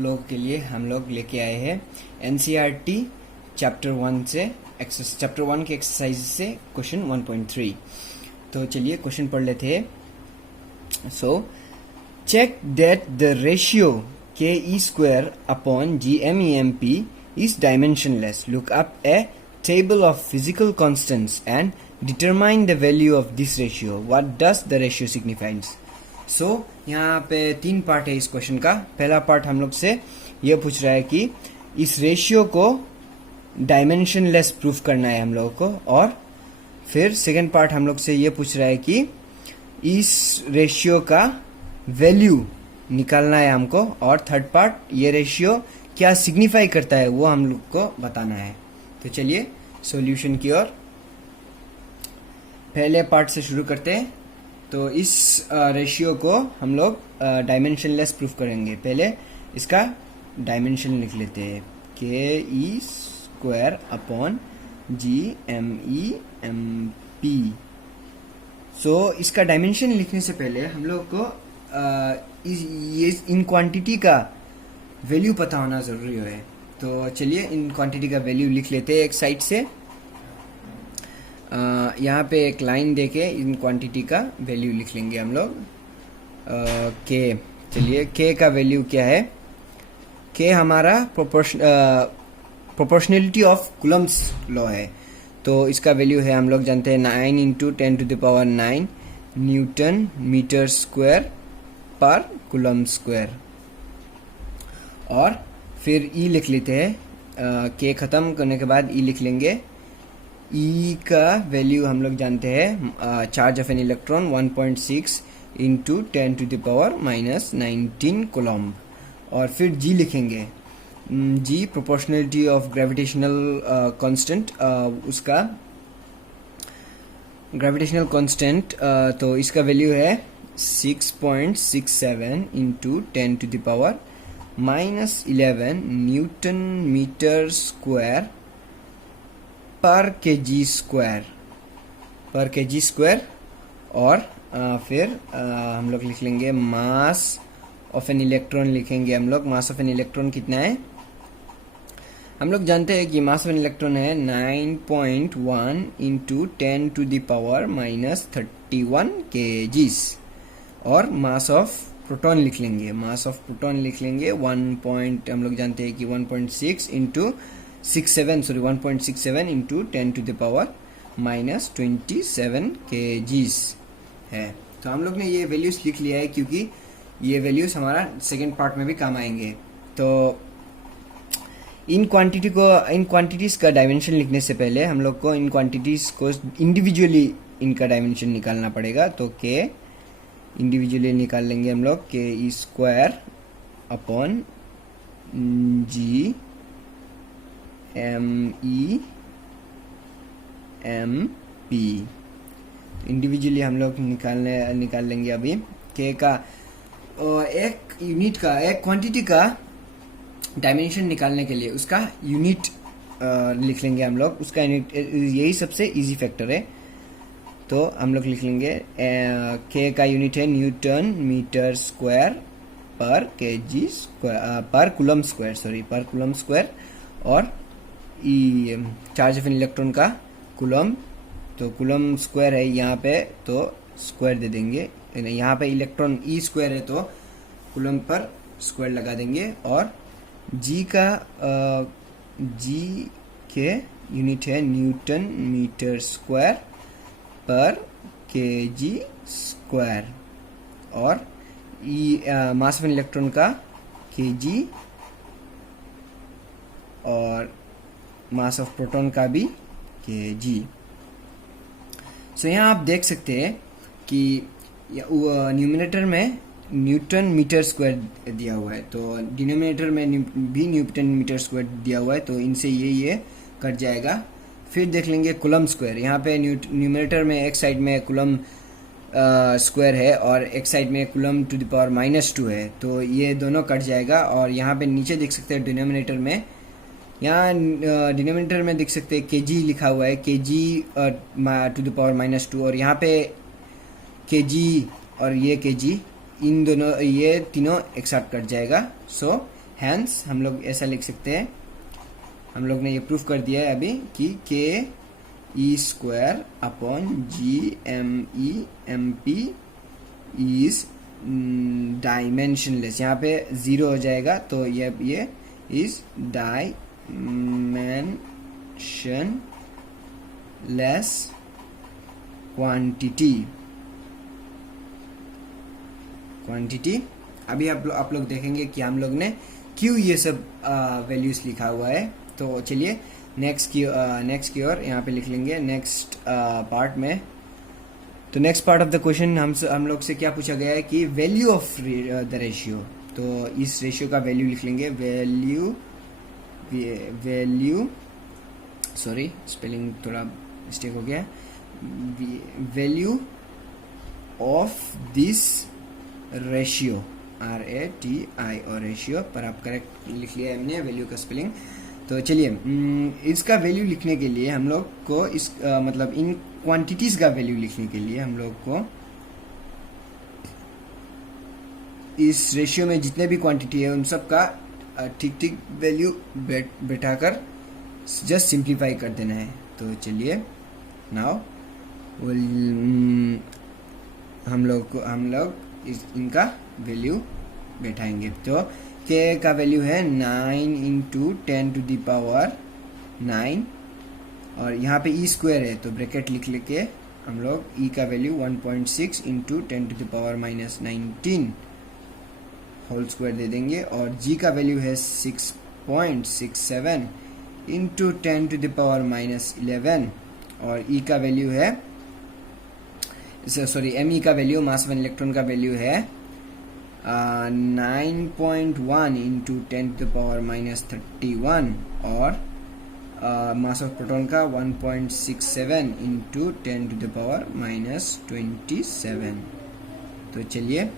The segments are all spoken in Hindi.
आप लोगों के लिए हम लोग लेके आए हैं एनसीईआरटी चैप्टर 1 से चैप्टर 1 के एक्सरसाइज से क्वेश्चन 1.3। तो चलिए क्वेश्चन पढ़ लेते हैं। So check that the ratio K E square upon G M E M P is dimensionless. Look up a table of physical constants and determine the value of this ratio. What does the ratio signifies? So यहाँ पे 3 पार्ट है इस क्वेश्चन का। पहला पार्ट हम लोग से ये पूछ रहा है कि इस रेशियो को डायमेंशनलेस प्रूफ करना है हम लोगों को, और फिर सेकेंड पार्ट हम लोग से ये पूछ रहा है कि इस रेशियो का वैल्यू निकालना है हमको, और थर्ड पार्ट ये रेशियो क्या सिग्निफाई करता है वो हम लोग को बताना है। तो चलिए सॉल्यूशन की ओर पहले पार्ट से शुरू करते हैं। तो इस रेशियो को हम लोग डायमेंशनलेस प्रूफ करेंगे। पहले इसका डायमेंशन लिख लेते हैं, K E square upon G M E M P. So इसका डायमेंशन लिखने से पहले हम लोग को इन क्वांटिटी का वैल्यू पता होना जरूरी है। तो चलिए इन क्वांटिटी का वैल्यू लिख लेते हैं एक साइड से। यहाँ पे एक लाइन देके इन क्वांटिटी का वैल्यू लिख लेंगे हम लोग। के चलिए के का वैल्यू क्या है? के हमारा प्रोपोर्शनलिटी ऑफ कूलम्ब्स लॉ है। तो इसका वैल्यू है, हम लोग जानते हैं 9 इंटू 10⁹ न्यूटन मीटर स्क्वायर पर कूलम्ब स्क्वायर। और फिर ई लिख लेते हैं। के ख़त्म करने के बाद ई लिख लेंगे। ई का वैल्यू हम लोग जानते हैं, charge of an electron 1.6 into 10⁻⁻19 coulomb. और फिर जी लिखेंगे। जी प्रोपोर्शनलिटी ऑफ ग्रेविटेशनल कांस्टेंट, उसका ग्रेविटेशनल कांस्टेंट, तो इसका वैल्यू है 6.67 इंटू 10⁻⁻11 न्यूटन मीटर स्क्वायर पर केजी स्क्वायर। और फिर हम लोग लिख लेंगे मास ऑफ एन इलेक्ट्रॉन। लिखेंगे हम लोग मास ऑफ एन इलेक्ट्रॉन कितना है। हम लोग जानते हैं कि मास ऑफ एन इलेक्ट्रॉन है 9.1 इंटू 10⁻31 kgs। और मास ऑफ प्रोटॉन लिख लेंगे। मास ऑफ प्रोटॉन लिख लेंगे हम लोग जानते हैं कि 1.6 इंटू 1.67 इंटू 10⁻⁻27 kgs है। तो हम लोग ने ये वैल्यूज लिख लिया है क्योंकि ये वैल्यूज हमारा सेकेंड पार्ट में भी काम आएंगे। तो इन क्वांटिटीज का डायमेंशन लिखने से पहले हम लोग को इन क्वांटिटीज को इंडिविजुअली इनका डायमेंशन निकालना पड़ेगा। तो के इंडिविजुअली निकाल लेंगे हम लोग, K E square upon G M E M P. Individually हम लोग निकाल लेंगे अभी। के का एक यूनिट का, एक क्वांटिटी का डायमेंशन निकालने के लिए उसका यूनिट लिख लेंगे हम लोग। उसका यूनिट यही सबसे इजी फैक्टर है। तो हम लोग लिख लेंगे के का यूनिट है न्यूटन मीटर स्क्वायर पर केजी स्क्वायर पर कूलम्ब स्क्वायर। और चार्ज ऑफ एन इलेक्ट्रॉन का कूलम्ब, तो कूलम्ब स्क्वायर है यहाँ पे, तो स्क्वायर दे देंगे। यहाँ पे इलेक्ट्रॉन ई स्क्वायर है तो कूलम्ब पर स्क्वायर लगा देंगे। और जी के यूनिट है न्यूटन मीटर स्क्वायर पर केजी स्क्वायर। और मास ऑफ एन इलेक्ट्रॉन का केजी, और मास ऑफ प्रोटॉन का भी केजी। सो यहाँ आप देख सकते हैं कि न्यूमिनेटर में न्यूटन मीटर स्क्वायर दिया हुआ है, तो डिनोमिनेटर में भी न्यूटन मीटर स्क्वायर दिया हुआ है, तो इनसे ये कट जाएगा। फिर देख लेंगे कूलम्ब स्क्वायर। यहाँ पे न्यूमिनेटर में एक साइड में कूलम्ब स्क्वायर है और एक साइड में कूलम्ब टू द पावर -2 है, तो ये दोनों कट जाएगा। और यहाँ पे नीचे देख सकते हैं डिनोमिनेटर में, यहाँ डिनोमिनेटर में देख सकते हैं केजी लिखा हुआ है, केजी टू द पावर -2। और यहाँ पे केजी और ये केजी, इन दोनों, ये तीनों एक साथ कट जाएगा। सो हैंस हम लोग ऐसा लिख सकते हैं, हम लोग ने ये प्रूफ कर दिया है अभी कि K E square upon G M E M P is dimensionless. यहाँ पे 0 हो जाएगा तो ये इज डायमेंशनलेस क्वांटिटी। अभी आप लोग देखेंगे कि हम लोग ने क्यों ये सब वैल्यूज लिखा हुआ है। तो चलिए नेक्स्ट की ओर यहाँ पे लिख लेंगे नेक्स्ट पार्ट में। तो next part of the question हम लोग से क्या पूछा गया है कि वैल्यू ऑफ द रेशियो। तो इस रेशियो का वैल्यू लिख लेंगे, वैल्यू सॉरी स्पेलिंग थोड़ा मिस्टेक हो गया, value of this ratio, RATI और रेशियो पर आप करेक्ट लिख लिया हमने वैल्यू का स्पेलिंग। तो चलिए इसका वैल्यू लिखने के लिए हम लोग को इस मतलब इन क्वांटिटीज का वैल्यू लिखने के लिए हम लोग को इस रेशियो में जितने भी क्वांटिटी है उन सब का ठीक वैल्यू बैठाकर जस्ट सिंप्लीफाई कर देना है। तो चलिए नाउ हम लोग इनका वैल्यू बैठाएंगे। तो k का वैल्यू है 9 इंटू 10 टू द पावर 9 और यहाँ पे e स्क्वायर है तो ब्रैकेट लिख लेके हम लोग e का value 1.6 into 10 to the power minus 19 whole square दे देंगे और g का वैल्यू है 6.67 into 10 to the power minus 11 और e का वैल्यू है सॉरी me का वैल्यू मास ऑफ इलेक्ट्रॉन का वैल्यू है 9.1 into 10 to the power minus 31 और मास ऑफ प्रोटॉन का 1.67 into 10 to the power minus 27। तो चलिए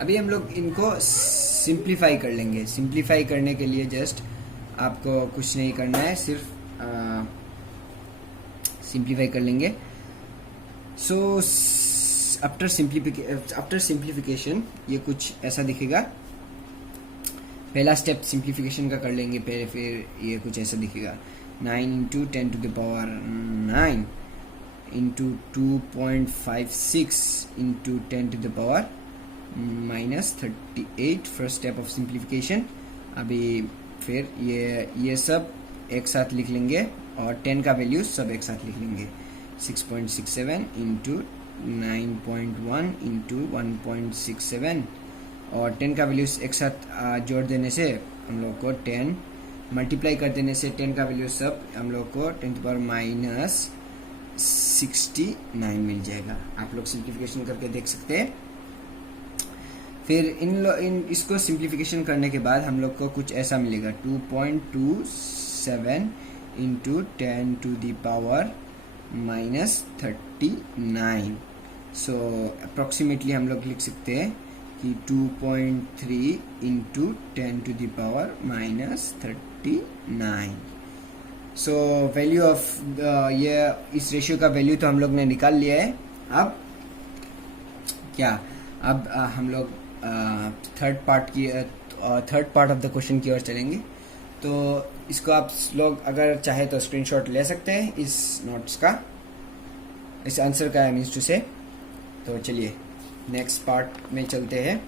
अभी हम लोग इनको सिंप्लीफाई कर लेंगे। सिंप्लीफाई करने के लिए जस्ट आपको कुछ नहीं करना है, सिर्फ सिंप्लीफाई कर लेंगे। सो आफ्टर सिंप्लीफिकेशन ये कुछ ऐसा दिखेगा। पहला स्टेप सिंप्लीफिकेशन का कर लेंगे पहले, फिर ये कुछ ऐसा दिखेगा 9 into 10 to the power 9 into 2.56 into 10 to the power minus 38 first step of simplification. अभी फिर ये सब एक साथ लिख लेंगे और 10 का वैल्यू सब एक साथ लिख लेंगे 6.67 इंटू 9.1 इंटू 1.67 और 10 का वैल्यू एक साथ जोड़ देने से हम लोग को 10 मल्टीप्लाई कर देने से 10 का वैल्यू सब हम लोग को 10 टू पावर माइनस 69 मिल जाएगा। आप लोग सिंप्लीफिकेशन करके देख सकते हैं। फिर इसको सिंप्लीफिकेशन करने के बाद हम लोग को कुछ ऐसा मिलेगा 2.27 into 10 to the power minus 39। So approximately हम लोग लिख सकते हैं कि 2.3 into 10 to the power minus 39। So value of ये इस रेशियो का वैल्यू तो हम लोग ने निकाल लिया है। अब हम लोग third part of the question की ओर चलेंगे। तो इसको आप लोग अगर चाहे तो स्क्रीनशॉट ले सकते हैं इस नोट्स का, इस आंसर का मीन्स टू से। तो चलिए नेक्स्ट पार्ट में चलते हैं।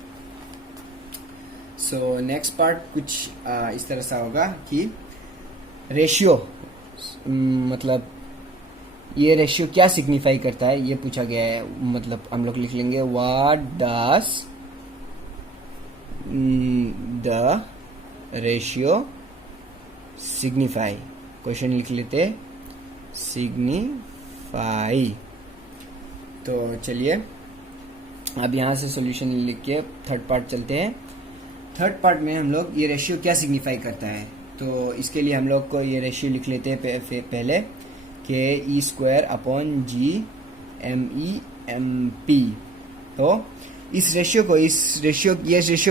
सो नेक्स्ट पार्ट कुछ इस तरह सा होगा कि रेशियो मतलब ये रेशियो क्या सिग्निफाई करता है ये पूछा गया है। मतलब हम लोग लिख लेंगे what does the ratio signify. Question लिख लेते सिग्निफाई। तो चलिए अब यहाँ से सॉल्यूशन लिख के थर्ड पार्ट चलते हैं। थर्ड पार्ट में हम लोग ये रेशियो क्या सिग्निफाई करता है। तो इसके लिए हम लोग को ये रेशियो लिख लेते हैं पहले K E square upon G M E M P. तो इस रेशियो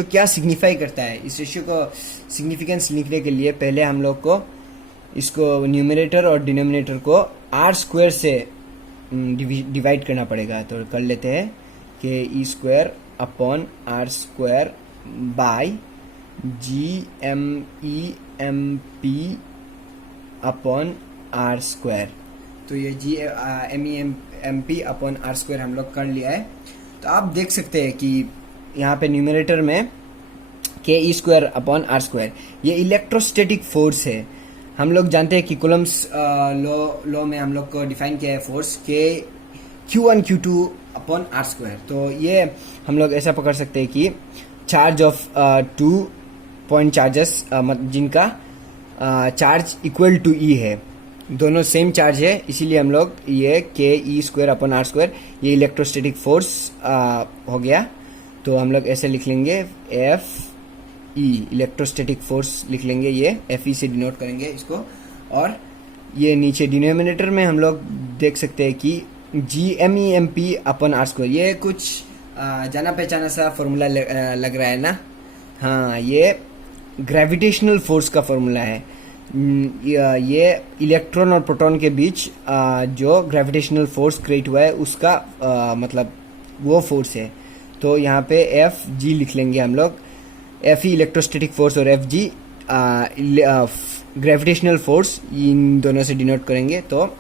क्या सिग्निफाई करता है, इस रेशियो को सिग्निफिकेंस लिखने के लिए पहले हम लोग को इसको न्यूमरेटर और डिनोमिनेटर को आर स्क्वायर से डिवाइड करना पड़ेगा। तो कर लेते हैं कि E square upon R square by GMEMP upon R square. तो ये GMEMP अपॉन आर स्क्वायर हम लोग कर लिया है। तो आप देख सकते हैं कि यहाँ पे न्यूमरेटर में KE square upon R square, ये इलेक्ट्रोस्टैटिक फोर्स है। हम लोग जानते हैं कि कूलम्ब्स लॉ में हम लोग को डिफाइन किया है फोर्स के Q1 Q2 upon R square. तो ये हम लोग ऐसा पकड़ सकते हैं कि चार्ज ऑफ 2 पॉइंट चार्जेस जिनका चार्ज इक्वल टू E है, दोनों सेम चार्ज है, इसीलिए हम लोग ये KE square upon R square ये इलेक्ट्रोस्टैटिक फोर्स हो गया। तो हम लोग ऐसे लिख लेंगे FE, इलेक्ट्रोस्टैटिक फोर्स लिख लेंगे, ये FE से डिनोट करेंगे इसको। और ये नीचे डिनोमिनेटर में हम लोग देख सकते हैं कि GMEMP अपॉन आर स्क्वायर, ये कुछ जाना पहचाना सा फॉर्मूला लग रहा है ना। हाँ, ये ग्रेविटेशनल फोर्स का फॉर्मूला है। ये इलेक्ट्रॉन और प्रोटॉन के बीच जो ग्रेविटेशनल फोर्स क्रिएट हुआ है उसका मतलब वो फोर्स है। तो यहाँ पे FG लिख लेंगे हम लोग, FE इलेक्ट्रोस्टैटिक फोर्स और FG ग्रेविटेशनल फोर्स, इन दोनों से डिनोट करेंगे। तो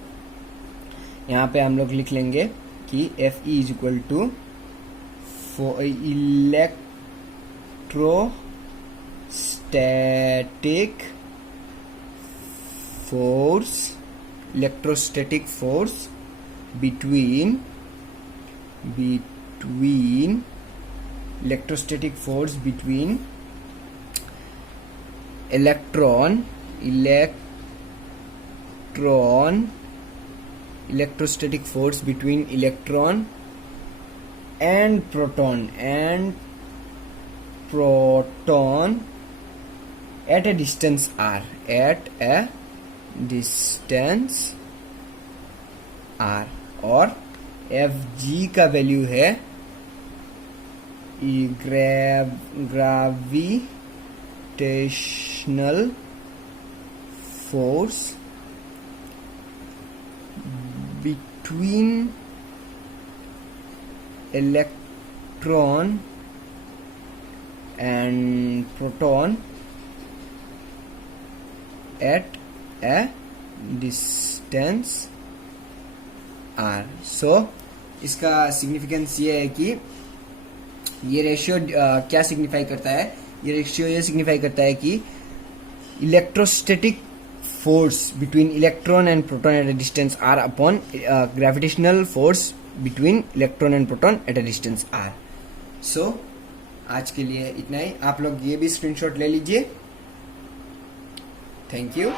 यहाँ पे हम लोग लिख लेंगे कि FE is equal to electrostatic force between electrostatic force between electron and proton at a distance r, और FG का वैल्यू है gravitational force between electron and proton at a distance r। सो इसका सिग्निफिकेंस ये है कि ये रेशियो क्या सिग्निफाई करता है, ये रेशियो ये सिग्निफाई करता है कि electrostatic force between electron and proton at a distance r upon gravitational force between electron and proton at a distance r। So आज के लिए इतना ही। आप लोग ये भी स्क्रीनशॉट ले लीजिए। Thank you.